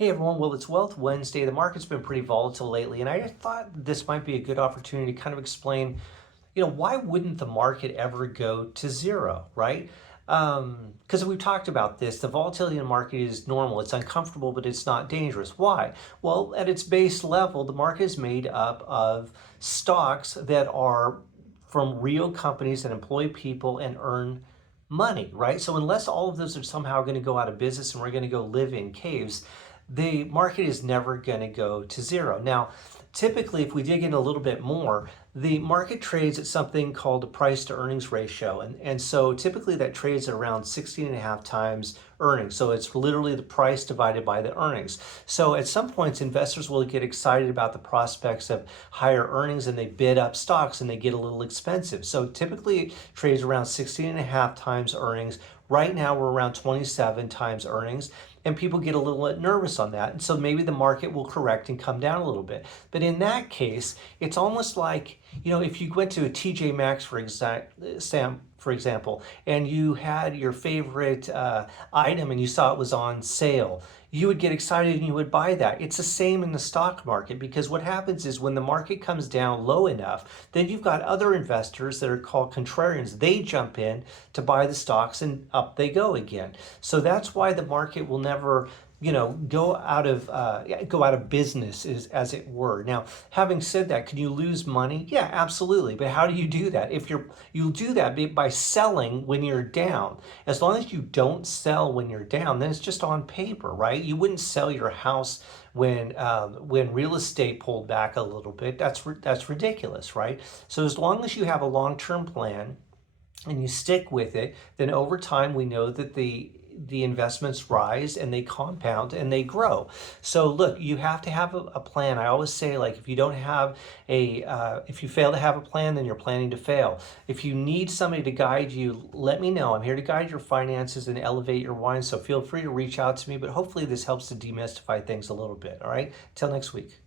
Hey everyone, well, it's Wealth Wednesday. The market's been pretty volatile lately, and I thought this might be a good opportunity to kind of explain, why wouldn't the market ever go to zero, right? Because we've talked about this, the volatility in the market is normal. It's uncomfortable, but it's not dangerous. Why? Well, at its base level, the market is made up of stocks that are from real companies that employ people and earn money, right? So unless all of those are somehow going to go out of business and we're going to go live in caves, the market is never going to go to zero. Now, typically, if we dig in a little bit more, the market trades at something called a price to earnings ratio. And so typically that trades at around 16 and a half times earnings. So it's literally the price divided by the earnings. So at some points, investors will get excited about the prospects of higher earnings and they bid up stocks and they get a little expensive. So typically it trades around 16 and a half times earnings. Right now, we're around 27 times earnings, and people get a little bit nervous on that. And so maybe the market will correct and come down a little bit. But in that case, it's almost like, if you went to a TJ Maxx, for example, and you had your favorite item and you saw it was on sale, you would get excited and you would buy that. It's the same in the stock market, because what happens is when the market comes down low enough, then you've got other investors that are called contrarians. They jump in to buy the stocks and up they go again. So that's why the market will never go out of business, as it were. Now, having said that, can you lose money? Yeah, absolutely. But how do you do that? You'll do that by selling when you're down. As long as you don't sell when you're down, then it's just on paper, right? You wouldn't sell your house when real estate pulled back a little bit. That's ridiculous, right? So as long as you have a long-term plan and you stick with it, then over time we know that the investments rise and they compound and they grow. So look, you have to have a plan. I always say, like, if you don't have if you fail to have a plan, then you're planning to fail. If you need somebody to guide you, let me know. I'm here to guide your finances and elevate your wine. So feel free to reach out to me, but hopefully this helps to demystify things a little bit. All right. Till next week.